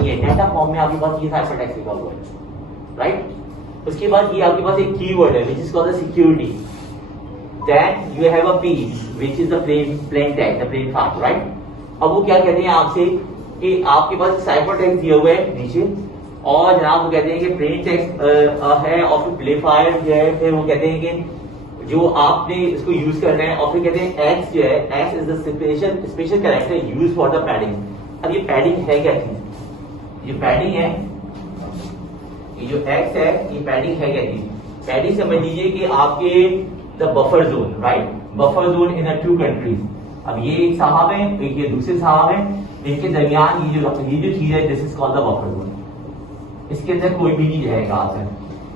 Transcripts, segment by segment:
नहीं है, data form में आपके पास ये साइफर टेक्स्ट लिखा हुआ है, राइट। उसके बाद ये आपके पास एक कीवर्ड है which is called security, then you have a P which is the plain text, the plain fact, right. अब वो क्या कहते हैं आपसे कि आपके पास साइफर टेक्स्ट दिया हुआ है नीचे, और जनाब वो कहते हैं कि प्लेन टेक्स्ट है और फिर प्लेफायर जो है, फिर वो कहते हैं कि जो आपने इसको यूज करना है, और फिर कहते हैं एक्स जो है, x is the special character use for the padding. अब ये पैडिंग है क्या चीज? ये पैडिंग है, ये जो एक्स है ये पैडिंग है क्या चीज? पैडिंग समझ लीजिए कि आपके the buffer zone, right, buffer zone in two countries. अब ये एक साहब है, एक ये दूसरे साहब है, इनके दरमियान ये जो चीज है this is called the buffer zone. इसके अंदर कोई भी नहीं रहेगा आकर,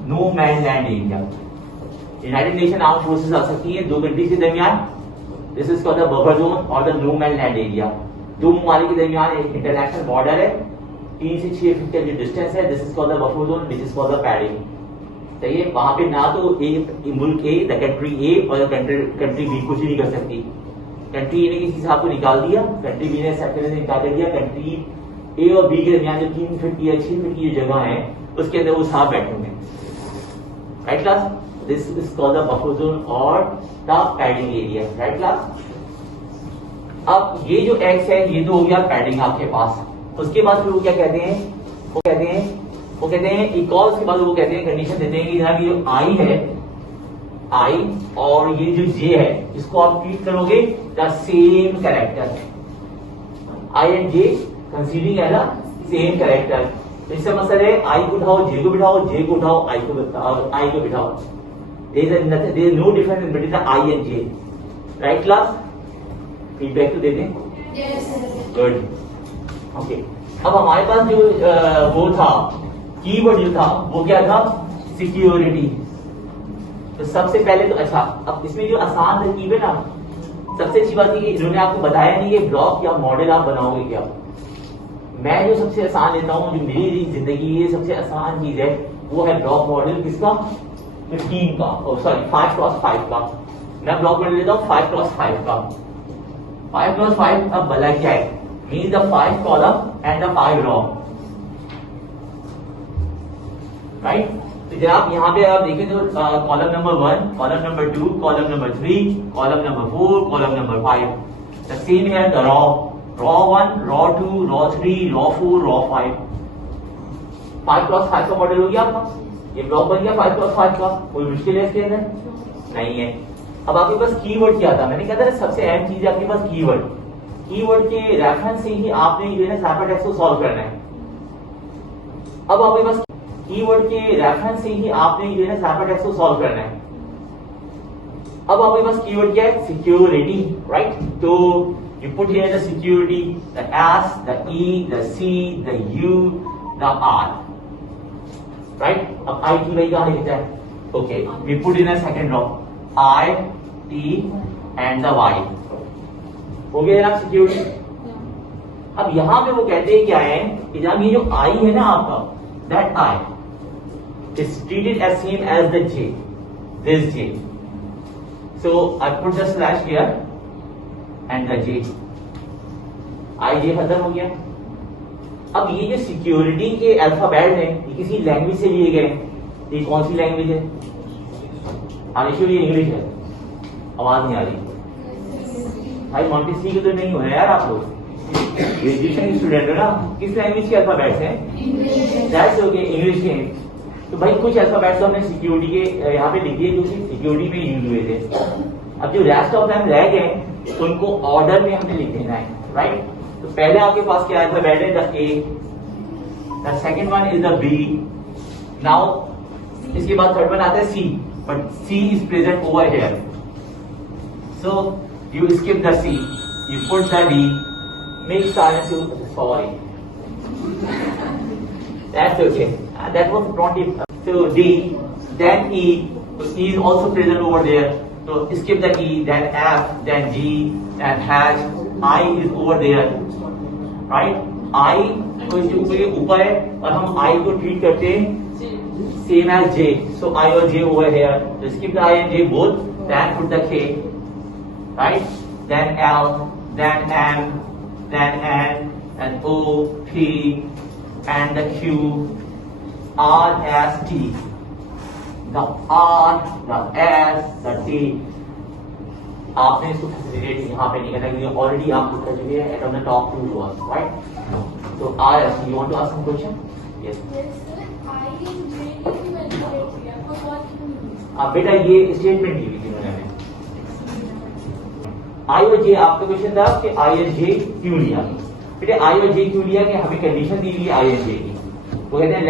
no man land area. United Nation arm forces आ सकती है दो कंट्री के दरमियान, this is called the buffer zone और the no man land area. दो ममालिक के दरमियान एक इंटरनेशनल बॉर्डर है, 3 से 6 फीट का जो डिस्टेंस है, this is called the buffer zone which is called the padding. सही है, वहां पे ना तो मुल्क ए द कंट्री ए और कंट्री बी कुछ नहीं कर सकती। कंट्री ए ने किसी साहब को निकाल दिया, कंट्री बी ने सेक्टर से निकाल दिया, कंट्री ए और बी के दरमियान जो 3 फीट की या 6 फीट की जो जगह है उसके अंदर वो साहब बैठे होंगे, right class. This is called the buffer zone और the padding area, right class. अब ये जो एक्स है ये तो हो गया पैडिंग आपके पास। उसके बाद फिर वो क्या कहते हैं, वो कहते हैं एक और, उसके बाद वो कहते हैं कंडीशन देते हैं कि जनाब ये जो आई है, आई और ये जो जे है इसको आप ट्रीट करोगे the same character, I and J considering as a same character. इससे मतलब है आई को उठाओ जे को बिठाओ, जे को उठाओ आई को बिठाओ, there is no difference between the I and J, right class? Feedback तो दे दें, गुड, ओके। अब हमारे पास जो वो था कीवर्ड जो था वो क्या था, सिक्योरिटी। तो सबसे पहले तो अच्छा, अब इसमें जो आसान तरकीब है ना, सबसे अच्छी बात है कि इन्होंने आपको बताया नहीं कि ब्लॉक या मॉडल आप बनाओगे क्या। मैं जो सबसे आसान लेता हूँ, जो मेरी जिंदगी ये सबसे आसान चीज है वो है ब्लॉक मॉडल। किसका? 15 का, सॉरी 5x5 का। मैं ब्लॉक मॉडल लेता हूँ 5x5 का। 5x5 अब भला क्या है? Mean the 5 column and the 5 row, right. तो जनाब यहाँ पे आप देखें तो column number 1, column number 2, column number 3, column number 4, column number 5। The same है the row 1, row 2, row 3, row 4, row 5। 5x5 का मॉडल हो गया आपका, ये ब्लॉक बन गया 5x5 का। कोई मुश्किल है इसके अंदर? नहीं है। अब आपके पास कीवर्ड क्या था? मैंने कहा था सबसे अहम चीज है आपके पास कीवर्ड। कीवर्ड के रेफरेंस से ही आपने जो है साइफर टेक्स्ट को सॉल्व करना है। अब आपके पास कीवर्ड के रेफरेंस से ही आपने जो है साइफर टेक्स्ट को सॉल्व करना है। अब आपके पास कीवर्ड क्या है? Security, right. तो you put here the security, the S, the E, the C, the U, the R, right? अब I T कहाँ लिखता है? Okay, we put in a second row I, T and the Y. हो गया जनाब security. अब यहां पे वो कहते हैं क्या है कि जनाब ये जो I है ना आपका, that I is treated as same as the J, this J. So I put the slash here and the J, आई जे खत्म हो गया। अब ये जो सिक्योरिटी के अल्फाबेट हैं ये किसी लैंग्वेज से लिए गए, ये कौन सी लैंग्वेज है? आनिशु ये इंग्लिश है, आवाज नहीं आ रही भाई। मॉन्टेसरी के तो नहीं हो रहा यार आप लोग, ग्रेजुएशन स्टूडेंट हो ना। किस लैंग्वेज के अल्फाबेट्स हैं? दैट्स ओके, इंग्लिश के। तो भाई कुछ अल्फाबेट्स तो हमने सिक्योरिटी के यहाँ पे लिख दिए जो कि सिक्योरिटी में यूज हुए थे। अब जो रेस्ट ऑफ टाइम रह गए उनको ऑर्डर में हमें लिख देना है, राइट। तो पहले आपके पास क्या अल्फाबेट है? The A, the second one is the B. Now इसके बाद थर्ड वन आता है C, but C is present over here, so you skip the C, you put the D, make silence, sorry that's okay, that was not it. So D, then E, so E is also present over there. So skip the E, then F, then G, then H. I is over there, right? I तो इसके ऊपर है और हम I को treat करते हैं same as J. So I और J over here. So skip the I and J both. Then put the K, right? Then L, then M, then N, and O, P, and the Q, R, S, T. The R, the S, the T. आपने इसको facilitate यहाँ पे नहीं करना क्योंकि already आपको कर चुके हैं at on the top two rows, right? No. तो R, S, T. You want to ask some question? Yes. बेटा ये स्टेटमेंट दी हुई थी उन्होंने. आई और जे आपका क्वेश्चन था कि आई और जे क्यों लिया. बेटे आई और जे क्यों लिया कि हमें कंडीशन दी हुई है आई और जे की. वो कहते हैं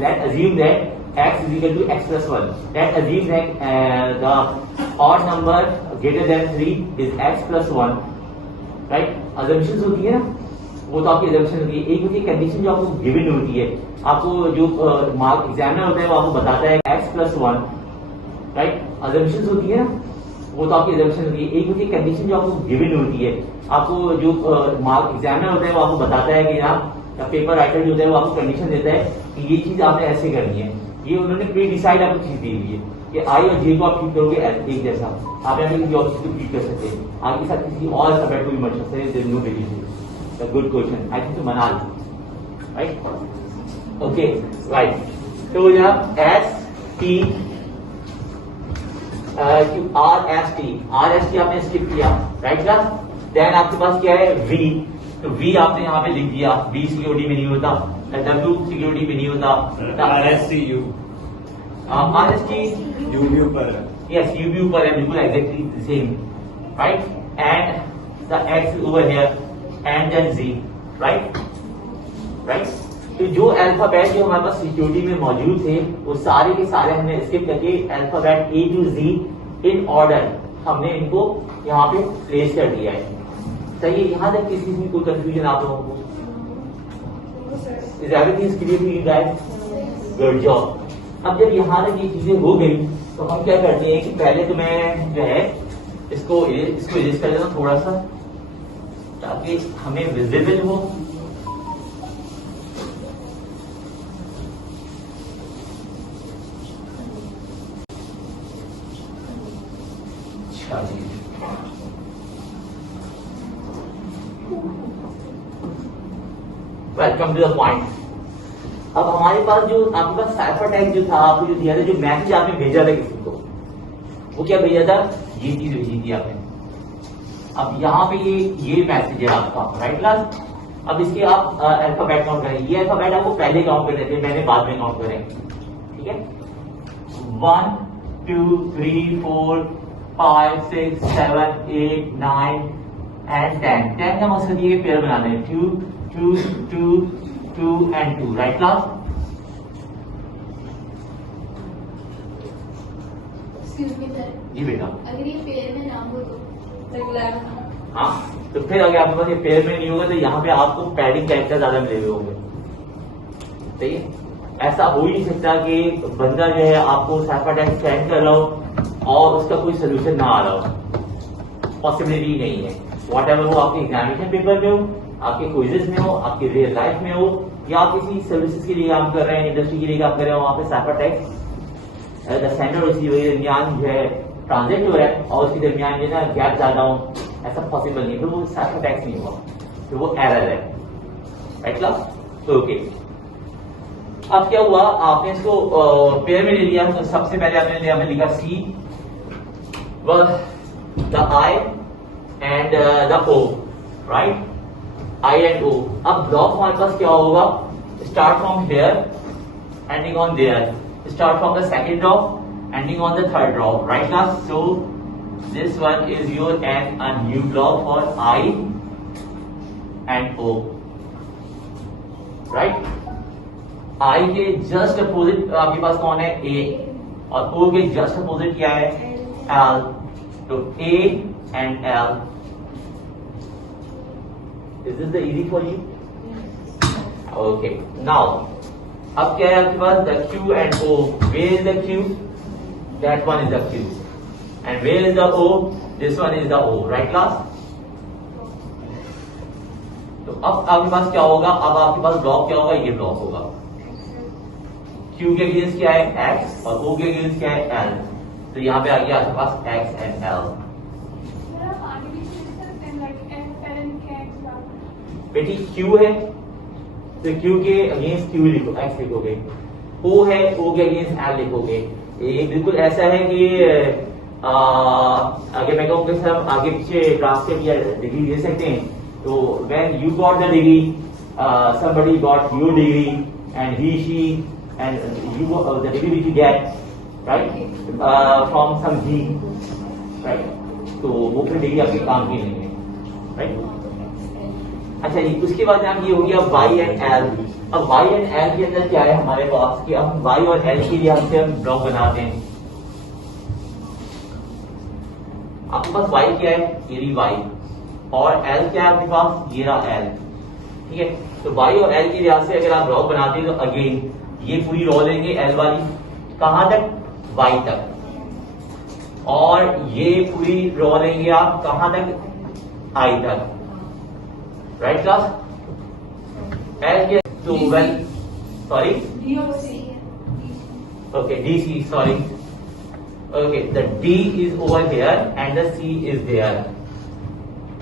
late assume that x is equal to x plus 1. Let assume that the odd number greater than 3 is x plus 1. Right? Assumptions होती है ना, वो तो आपकी assumption होती है. एक होती है कंडीशन जो आपको गिवन होती है, आपको जो मार्क एग्जामिनर होता है वो आपको बताता है x plus 1. राइट? assumptions होती है ना, वो तो आपकी assumption होती है. एक होती है कंडीशन जो आपको गिवन होती है, आपको जो मार्क एग्जामिनर होता है वो आपको बताता है कि यहाँ पेपर राइटर जो होता है वो आपको कंडीशन देता है कि ये चीज आपने ऐसे करनी है. ये उन्होंने प्री डिसाइड आपको चीज दी हुई है कि आई और जे को आप ट्रीट करोगे एक जैसा. आप यहाँ पे किसी और चीज को ट्रीट कर सकते हैं, आपके साथ किसी और सब्जेक्ट को भी मत सकते हैं. Know believe. Good question. I think मनाल. राइट? ओके. राइट. तो यहाँ S T R S T आपने स्किप किया. Right class? देन आपके पास क्या है वी. तो वी आपने यहाँ पे लिख दिया. वी सिक्योरिटी में नहीं होता, W सिक्योरिटी में नहीं होता. RSTU UB ऊपर है. Yes, UB ऊपर है बिल्कुल exactly the same, right? And the X over here and then Z, right? Right? तो जो अल्फाबेट जो हमारे पास सिक्योरिटी में मौजूद थे वो सारे के सारे हमने स्किप करके alphabet A to Z in order हमने इनको यहाँ पे प्लेस कर दिया है. सही है? यहाँ तक किसी में कोई कंफ्यूजन आप लोगों को? Is everything clear to you guys? Good job. अब जब यहाँ तक ये चीजें हो गई तो हम क्या करते हैं कि पहले तो मैं जो है इसको इरेज कर लेता थोड़ा सा ताकि हमें विजिबल हो. अच्छा जी. Welcome to the point. अब हमारे पास जो आपके पास साइफर टेक्स्ट जो था आपको जो दिया था, जो मैसेज आपने भेजा था किसी को, वो क्या भेजा था? ये चीज भेजी थी आपने. अब यहाँ पे ये मैसेज है आपका. Right class? अब इसके आप अल्फाबेट काउंट करें. ये अल्फाबेट आपको पहले काउंट करने थे, मैंने बाद में काउंट करें. ठीक है? 1 2 3 4 5 6 7 8 9 एंड 10 का मकसद ये पेयर बनाना है. 2 2 2 2 and 2. Right class? जी बेटा. अगर ये पेयर में ना हो तो हाँ, तो फिर अगर आपके पास ये पेयर में नहीं होगा तो यहाँ पे आपको पैडिंग कैरेक्टर ज्यादा मिले हुए होंगे. सही है? ऐसा हो ही नहीं सकता कि बंदा जो है आपको साइफर टेक्स्ट सेंड कर रहा हो और उसका कोई सोल्यूशन ना आ रहा हो. पॉसिबिलिटी नहीं है. व्हाटएवर वो आपके एग्जामिनेशन पेपर में हो, आपके क्विजेस में हो, आपकी रियल लाइफ में हो, या आप किसी सर्विसेज के लिए काम कर रहे हैं, इंडस्ट्री के लिए काम कर रहे हो, वहां पे साइफर टेक्स्ट द सेंडर और रिसीवर के दरमियान जो है ट्रांजेक्ट हो रहा है और उसके दरमियान जो है ना गैप ज्यादा हो, ऐसा पॉसिबल नहीं. फिर वो साइफर टेक्स्ट नहीं हुआ, फिर वो एरर है. Right class? ओके. अब क्या हुआ, आपने इसको पेयर में ले लिया. तो सबसे पहले आपने लिखा see the I and the O. Right? I and O. अब ब्लॉक हमारे पास क्या होगा? Start from here ending on there. Start from the second drop ending on the third drop. Right class? So this one is your and a new block for I and O. Right? I के just opposite आपके पास कौन है? ए. और ओ के just opposite क्या है? L. तो A and L. Is this the easy for you? Okay. Now, अब क्या है आपके पास? The Q and O. Where is the Q? That one is the Q. And where is the O? This one is the O. Right class? तो अब आपके पास क्या होगा? अब आपके पास ब्लॉक क्या होगा? ये ब्लॉक होगा. Q के अगेंस्ट क्या है? X और O के अगेंस्ट क्या है? L. तो यहाँ पे आ गया आपके पास X and L. बेटी Q है तो Q के अगेंस्ट Q लिखो, X लिखोगे। O है, O के अगेंस्ट L लिखोगे। ये बिल्कुल ऐसा है कि अगर मैं कहूँ कि सर आगे पीछे ट्रांसलेट या डिग्री दे सकते हैं, तो when you got the degree, somebody got your degree, and he, she, and you got the degree which you get, right, from some he, right, तो वो फिर डिग्री आपके काम की नहीं है, right? अच्छा जी, उसके बाद नाम ये हो गया Y एंड L। अब Y एंड L के अंदर क्या है हमारे पास कि अब Y और L के लिए हमसे हम ब्लॉक बनाते हैं। आपके पास Y क्या है, ये रही Y, और L क्या है आपके पास, ये रहा L, ठीक है। तो Y और L की लिहाज से अगर आप ब्लॉक बनाते हैं तो अगेन ये पूरी रो लेंगे L वाली, कहां तक, Y तक, और ये पूरी रो लेंगे आप कहां तक, I तक, राइट क्लास। L के तो well sorry okay DC sorry okay the D is over here and the C is there।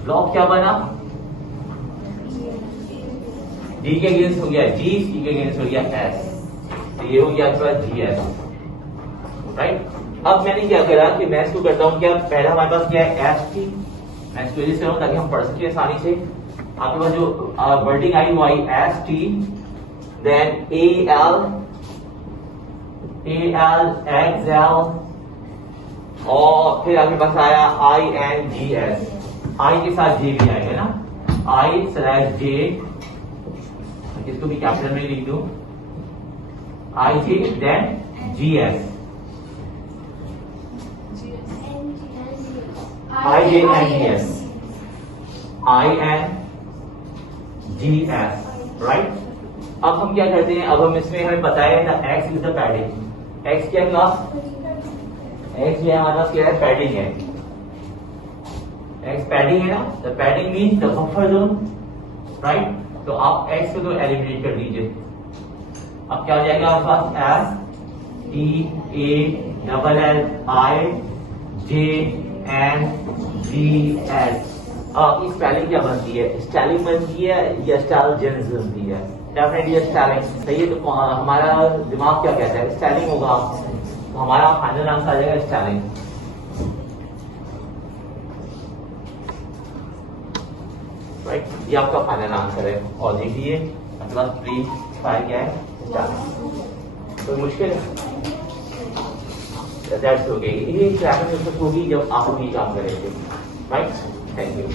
Block क्या बना, D के अगेंस्ट हो गया G, C के अगेंस्ट हो गया S, तो ये हो गया आपके पास GS, राइट। अब मैंने क्या करा कि मैं इसको करता हूँ, क्या पहला हमारे पास क्या है ST, मैं इसको वजह से हूँ ताकि हम पढ़ सकें आसानी से। आपके पास जो वर्डिंग आई वो आई ST, देन AL XL, और फिर आपके पास आया INGS, I के साथ J भी आएगा ना, I/J, इसको भी कैपिटल में लिख दो, IJ, then GS, INGS, INGS, right. अब हम क्या करते हैं, अब हम इसमें हमें पता है ना X is the padding, X क्या क्लास, X जो है हमारे पास क्या है, पैडिंग है, X पैडिंग है ना, the padding means the buffer zone, right. तो आप X को तो एलिमिनेट कर दीजिए, अब क्या हो जाएगा आपके पास STALLIGNGS। अब स्पेलिंग क्या बनती है, स्टाइलिंग बनती है या स्टाइलजेंस बनती है, डेफिनेटली स्टाइलिंग, सही है। तो हमारा दिमाग क्या कहता है, स्टाइलिंग होगा, तो हमारा फाइनल आंसर आ जाएगा स्टाइलिंग, राइट। ये आपका फाइनल आंसर है, और देखिए आपके पास प्री फाइल क्या है, स्टाइलिंग। कोई मुश्किल है, दैट्स ओके, ये होगी जब आप भी काम करेंगे, राइट। Thank you.